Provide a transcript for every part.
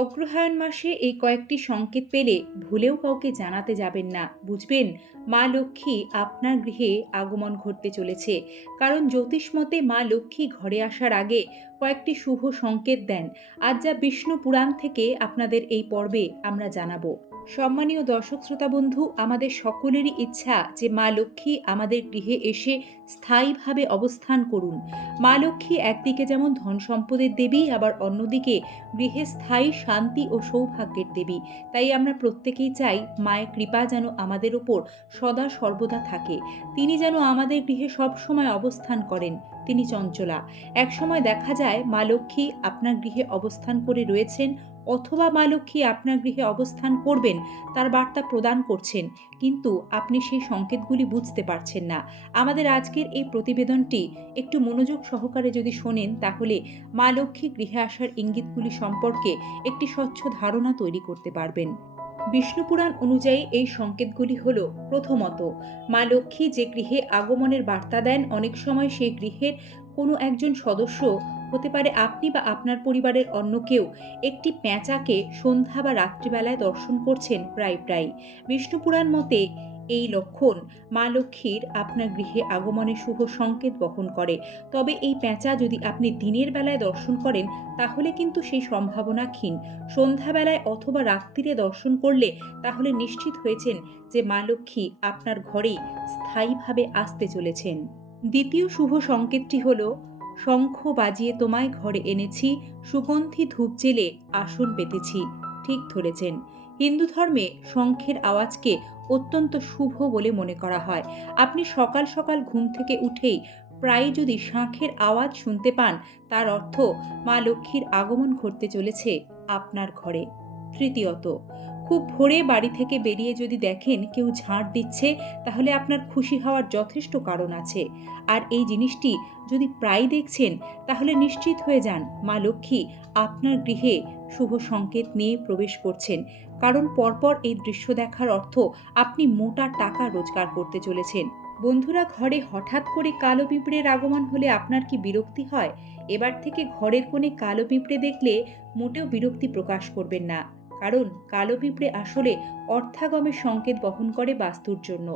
অগ্রহায়ণ মাসে এই কয়েকটি সংকেত পেলে ভুলেও কাউকে জানাতে যাবেন না। বুঝবেন, মা লক্ষ্মী আপনার গৃহে আগমন ঘটতে চলেছে। কারণ জ্যোতিষমতে মা লক্ষ্মী ঘরে আসার আগে কয়েকটি শুভ সংকেত দেন। আজ যা বিষ্ণু পুরাণ থেকে আপনাদের এই পর্বে আমরা জানাব। সম্মানীয় দর্শক শ্রোতা বন্ধু আমাদের সকলেরই ইচ্ছা যে মা লক্ষ্মী আমাদের গৃহে এসে স্থায়ীভাবে অবস্থান করুন। মা লক্ষ্মী একদিকে যেমন ধন সম্পদের দেবী, আবার অন্যদিকে গৃহে স্থায়ী শান্তি ও সৌভাগ্যের দেবী। তাই আমরা প্রত্যেকেই চাই মায়ের কৃপা যেন আমাদের ওপর সদা সর্বদা থাকে। তিনি যেন আমাদের গৃহে সব সময় অবস্থান করেন, তিনি চঞ্চলা। একসময় দেখা যায় মা লক্ষ্মী আপনার গৃহে অবস্থান করে রয়েছেন অথবা মা লক্ষ্মী আপনার গৃহে অবস্থান করবেন, তার বার্তা প্রদান করছেন, কিন্তু আপনি সেই সংকেতগুলি বুঝতে পারছেন না। আমাদের আজকের এই প্রতিবেদনটি একটু মনোযোগ সহকারে যদি শোনেন, তাহলে মা লক্ষ্মী গৃহে আসার ইঙ্গিতগুলি সম্পর্কে একটি স্বচ্ছ ধারণা তৈরি করতে পারবেন। বিষ্ণুপুরাণ অনুযায়ী এই সংকেতগুলি হল, প্রথমত, মা লক্ষ্মী যে গৃহে আগমনের বার্তা দেন, অনেক সময় সেই গৃহের কোনো একজন সদস্য হতে পারে আপনি বা আপনার পরিবারের অন্য কেউ, একটি প্যাঁচাকে সন্ধ্যা বা রাত্রিবেলায় দর্শন করছেন প্রায় প্রায়। বিষ্ণুপুরাণ মতে এই লক্ষণ মা লক্ষ্মীর আপনার গৃহে আগমনের শুভ সংকেত বহন করে। তবে এই পেঁচা যদি আপনি দিনের বেলায় দর্শন করেন, তাহলে কিন্তু সেই সম্ভাবনা ক্ষীণ। সন্ধ্যাবেলায় অথবা রাত্রিরে দর্শন করলে তাহলে নিশ্চিত হয়েছেন যে মা লক্ষ্মী আপনার ঘরেই স্থায়ীভাবে আসতে চলেছেন। দ্বিতীয় শুভ সংকেতটি হল, শঙ্খ বাজিয়ে তোমায় ঘরে এনেছি, সুগন্ধি ধূপ জেলে আসন পেতেছি। ঠিক ধরেছেন। হিন্দু ধর্মে শঙ্খের আওয়াজকে অত্যন্ত শুভ বলে মনে করা হয়। আপনি সকাল সকাল ঘুম থেকে উঠেই প্রায় যদি শাঁখের আওয়াজ শুনতে পান, তার অর্থ মা লক্ষ্মীর আগমন ঘটতে চলেছে আপনার ঘরে। তৃতীয়ত খুব ভোরে বাড়ি থেকে বেরিয়ে যদি দেখেন কেউ ঝাড় দিচ্ছে, তাহলে আপনার খুশি হওয়ার যথেষ্ট কারণ আছে। আর এই জিনিসটি যদি প্রায় দেখছেন, তাহলে নিশ্চিত হয়ে যান, মা লক্ষ্মী আপনার গৃহে শুভ সংকেত নিয়ে প্রবেশ করছেন। কারণ পরপর এই দৃশ্য দেখার অর্থ আপনি মোটা টাকা রোজগার করতে চলেছেন। বন্ধুরা, ঘরে হঠাৎ করে কালো পিঁপড়ের আগমন হলে আপনার কি বিরক্তি হয়? এবার থেকে ঘরের কোণে কালো পিঁপড়ে দেখলে মোটেও বিরক্তি প্রকাশ করবেন না। কারণ কালো পিঁপড়ে আসলে অর্থাগমের সংকেত বহন করে বাস্তুর জন্য।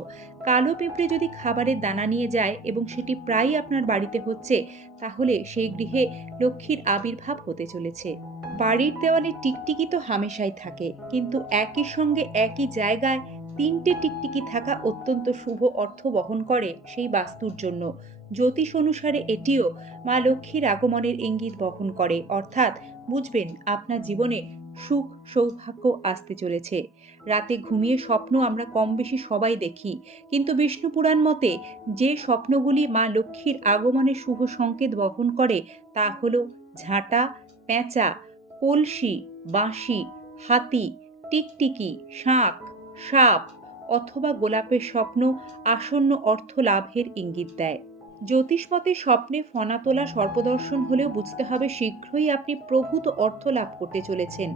কালো পিঁপড়ে যদি খাবারের দানা নিয়ে যায় এবং সেটি প্রায়ই আপনার বাড়িতে হচ্ছে, তাহলে সেই গৃহে লক্ষ্মীর আবির্ভাব হতে চলেছে। বাড়ির দেওয়ালে টিকটিকি তো হামেশাই থাকে, কিন্তু একই সঙ্গে একই জায়গায় তিনটে টিকটিকি থাকা অত্যন্ত শুভ অর্থ বহন করে সেই বাস্তুর জন্য। জ্যোতিষ অনুসারে এটিও মা লক্ষ্মীর আগমনের ইঙ্গিত বহন করে। অর্থাৎ, বুঝবেন, আপনার জীবনে সুখ, সৌভাগ্য আসতে চলেছে। রাতে ঘুমিয়ে স্বপ্ন আমরা কম বেশি সবাই দেখি। কিন্তু বিষ্ণু পুরাণ মতে যে স্বপ্নগুলি মা লক্ষ্মীর আগমনের শুভ সংকেত বহন করে তা হল ঝাঁটা, পেঁচা, কলসি, বাঁশি, হাতি, টিকটিকি, শাঁখ, সাপ অথবা গোলাপের স্বপ্ন আসন্ন অর্থ লাভের ইঙ্গিত দেয়। জ্যোতিষমতে স্বপ্নে ফনা তোলা সর্পদর্শন হলেও বুঝতে হবে শীঘ্রই আপনি প্রভূত অর্থ লাভ করতে চলেছেন।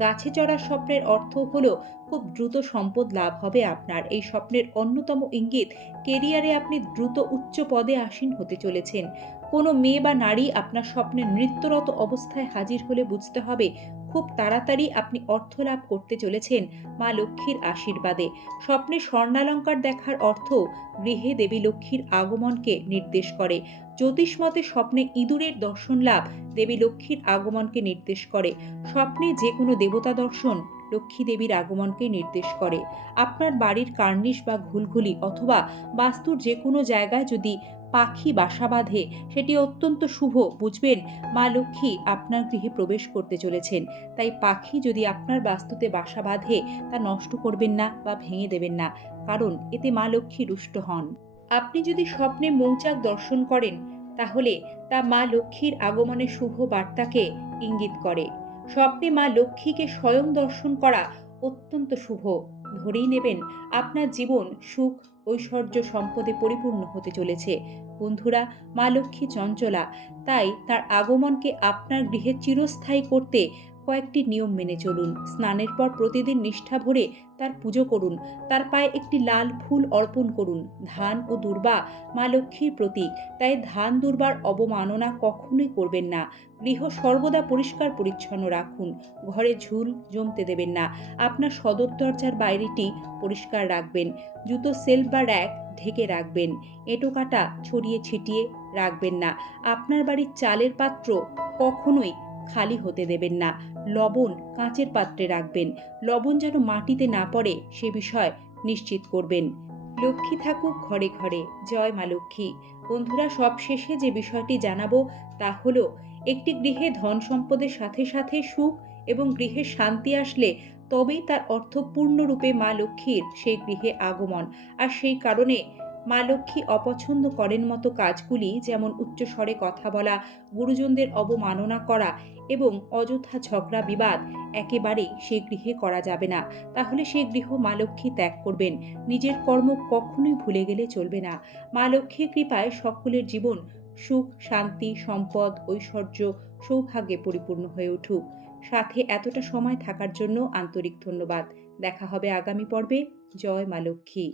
গাছে চড়ার স্বপ্নের অর্থ হলো খুব দ্রুত সম্পদ লাভ হবে আপনার। এই স্বপ্নের অন্যতম ইঙ্গিত, কেরিয়ারে আপনি দ্রুত উচ্চ পদে আসীন হতে চলেছেন। কোনো মেয়ে বা নারী আপনার স্বপ্নে নৃত্যরত অবস্থায় হাজির হলে বুঝতে হবে খুব তাড়াতাড়ি আপনি অর্থ লাভ করতে চলেছেন মা লক্ষ্মীর আশীর্বাদে। স্বপ্নে স্বর্ণালঙ্কার দেখার অর্থ গৃহে দেবী লক্ষ্মীর আগমনকে নির্দেশ করে। জ্যোতিষমতে স্বপ্নে ইঁদুরের দর্শন লাভ দেবী লক্ষ্মীর আগমনকে নির্দেশ করে। স্বপ্নে যে কোনো দেবতা দর্শন লক্ষ্মী দেবীর আগমনকে নির্দেশ করে। আপনার বাড়ির কার্নিশ বা ঘুলঘুলি অথবা বাস্তুর যে কোনো জায়গায় যদি পাখি বাসা বাঁধে, সেটি অত্যন্ত শুভ, বুঝবেন? মা লক্ষ্মী আপনার গৃহে প্রবেশ করতে চলেছেন। তাই পাখি যদি আপনার বাস্তুতে বাসা বাঁধে, তা নষ্ট করবেন না বা ভেঙে দেবেন না, কারণ এতে মা লক্ষ্মী রুষ্ট হন। আপনি যদি স্বপ্নে মৌচাক দর্শন করেন, তাহলে তা মা লক্ষ্মীর আগমনের শুভ বার্তাকে ইঙ্গিত করে। স্বপ্নে মা লক্ষ্মীকে স্বয়ং দর্শন করা অত্যন্ত শুভ। ধরেই নেবেন, আপনার জীবন সুখ, ঐশ্বর্য সম্পদে পরিপূর্ণ হতে চলেছে। বন্ধুরা, মা লক্ষ্মী চঞ্চলা, তাই তার আগমনকে আপনার গৃহে চিরস্থায়ী করতে কয়েকটি নিয়ম মেনে চলুন। স্নানের পর প্রতিদিন নিষ্ঠা ভরে তার পুজো করুন। তার পায়ে একটি লাল ফুল অর্পণ করুন। ধান ও দুর্বা মা লক্ষ্মীর প্রতীক। তাই ধান, দুর্বার অবমাননা কখনোই করবেন না। গৃহ সর্বদা পরিষ্কার পরিচ্ছন্ন রাখুন। ঘরে ঝুল জমতে দেবেন না। আপনার সদর দরজার বাইরেটি পরিষ্কার রাখবেন। জুতো, সেলফ বা র্যাক ঢেকে রাখবেন। এঁটো কাটা ছড়িয়ে ছিটিয়ে রাখবেন না। আপনার বাড়ির চালের পাত্র কখনোই খালি হতে দেবেন না। লবণ কাঁচের পাত্রে রাখবেন। লবণ যেন মাটিতে না পড়ে সে বিষয় নিশ্চিত করবেন। লক্ষ্মী থাকুক ঘরে ঘরে। জয় মা লক্ষ্মী। বন্ধুরা, সবশেষে যে বিষয়টি জানাব তা হলো, একটি গৃহে ধন সম্পদের সাথে সাথে সুখ এবং গৃহে শান্তি আসলে তবেই তার অর্থপূর্ণরূপে মা লক্ষ্মীর সেই গৃহে আগমন। আর সেই কারণে মা লক্ষ্মী অপছন্দ করেন মতো কাজগুলি যেমন উচ্চস্বরে কথা বলা, গুরুজনদের অবমাননা করা এবং অযথা ঝগড়া বিবাদ একেবারেই সেই গৃহে করা যাবে না। তাহলে সেই গৃহ মা লক্ষ্মী ত্যাগ করবেন। নিজের কর্ম কখনোই ভুলে গেলে চলবে না। মা লক্ষ্মীর কৃপায় সকলের জীবন সুখ, শান্তি, সম্পদ, ঐশ্বর্য, সৌভাগ্যে পরিপূর্ণ হয়ে উঠুক। সাথে এতটা সময় থাকার জন্য আন্তরিক ধন্যবাদ। দেখা হবে আগামী পর্বে। জয় মা লক্ষ্মী।